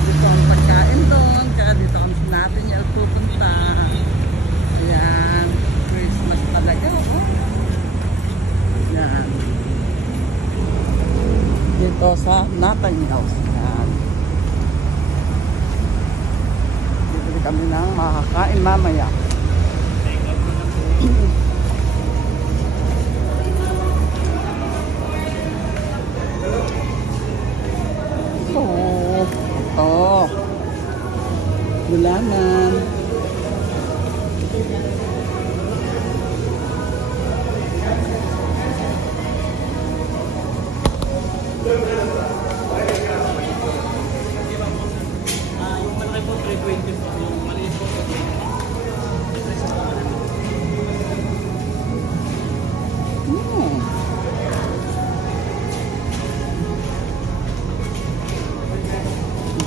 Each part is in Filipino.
gusto ang pagkain doon. Kaya dito kami sa natin yung pupunta. Ayan. Christmas talaga. Oh. Ayan. Dito sa Nathaniel House. Ayan. Dito kami ng makakain mamaya. Oh, gulaman. Yung malaki po 320 po, yung maliit po 320.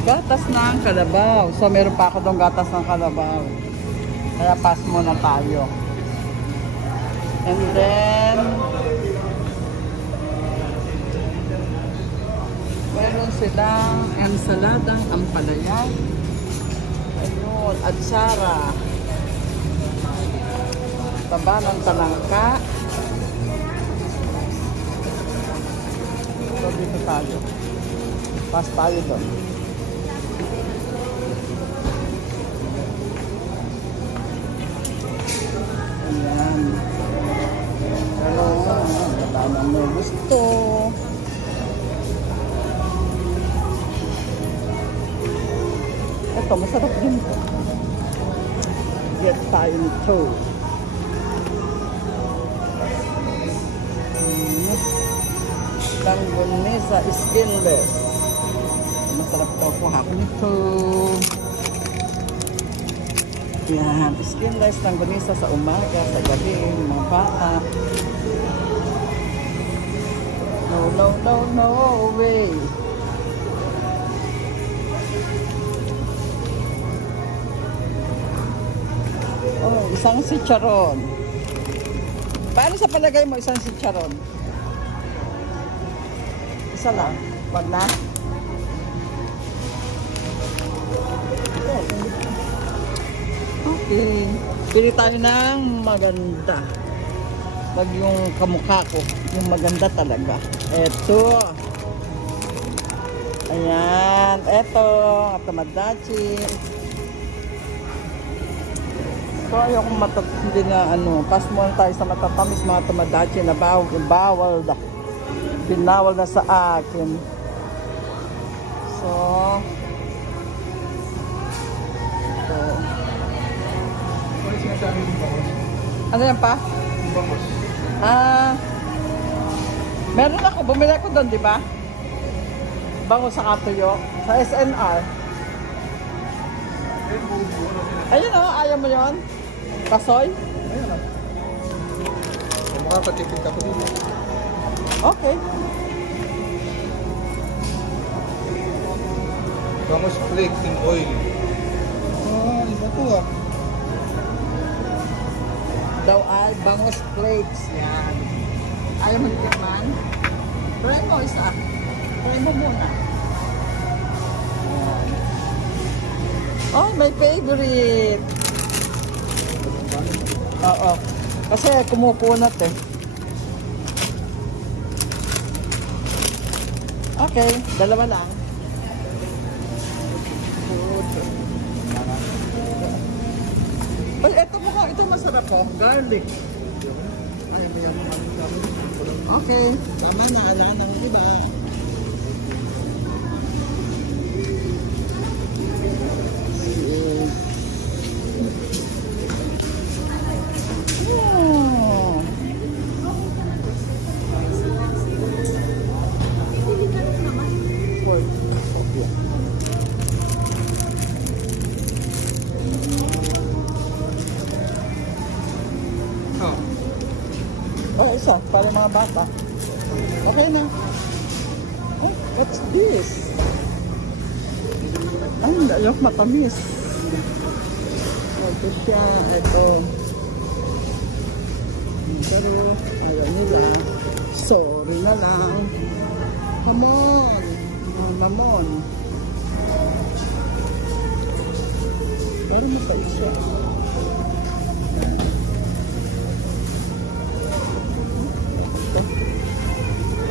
Gatas ng kalabaw. So, meron pa ako doon gatas ng kalabaw. Kaya pass muna tayo. And then, meron silang ensaladang ampalaya. Ayun, atsara. Taba ng talangka. So, dito tayo. Pass tayo doon. Ayan. Pero, wala mo gusto. Ito, masarap din ito. Get tayo nito. Langgonesa skinless. Masarap po ako hapon nito. Yan, skinless langgonesa sa umaga, sa gabi, mga bata. No way. Oh, isang chicharon. Paano sa palagay mo isang chicharon? Isa lang. Wag na. Okay. Pili tayo ng maganda. Wag yung kamukha ko. Yung maganda talaga. Eto. Ayan. Eto. Tamadachi. So, ayokong hindi na pass muna tayo sa matatamis mga tamadachi na bawal na. Binawal na sa akin. So, ito. Ano yan pa? Meron ako. Bumili ako doon, di ba? Bango sa Katuyo. Sa SNR. Ayun o, ayaw mo yun? Kasoy? Ayun o. Makapatipid ka po dito. Okay. Bangus flakes in oil. Oh, iba po ah. Daw ay bangus flakes. Yan. Ayaw mo naman. Try mo isa. Try mo muna. Yan. Oh, my favorite. Oo. Kasi kumukunat eh. Okay, dalawa lang. Well, ito masarap po. Garlic. Okay, tama na. Alam ng iba. Oh, isa. Para mga bata. Okay na. Oh, what's this? Ay, ayok matamis. Ito siya. Ito. Pero, ayaw nila. Sorry na lang. Come on. Mamon. Pero masaya siya.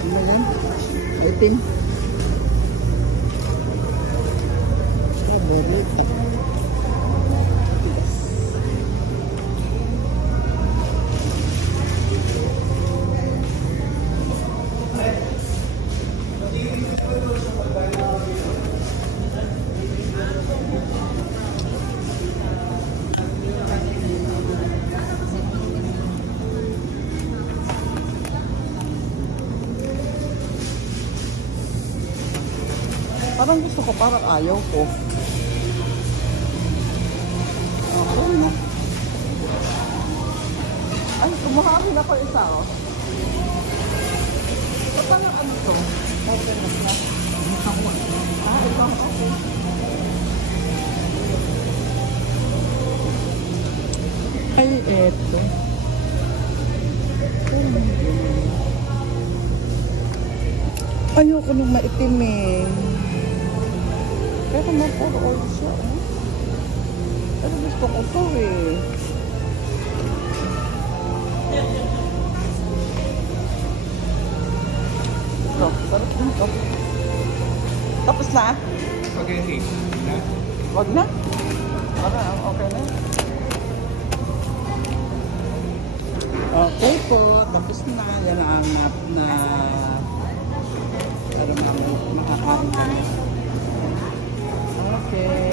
Ano yan? Itim. Paborito. Parang gusto ko, parang ayaw ko. Okay na. Ay, kumuhamin ako isa, oh. So, parang ano to? Ah, ito, okay. Ay, eto. Ayoko nung maitim eh. Pero may puro oil siya, eh. Pero gusto ko to, eh. Ito, sarap din ito. Tapos na? Spaghetti. Na? Wag na. Parang okay na. Okay po, tapos na. Yan ang map na pero makakaroon. Okay.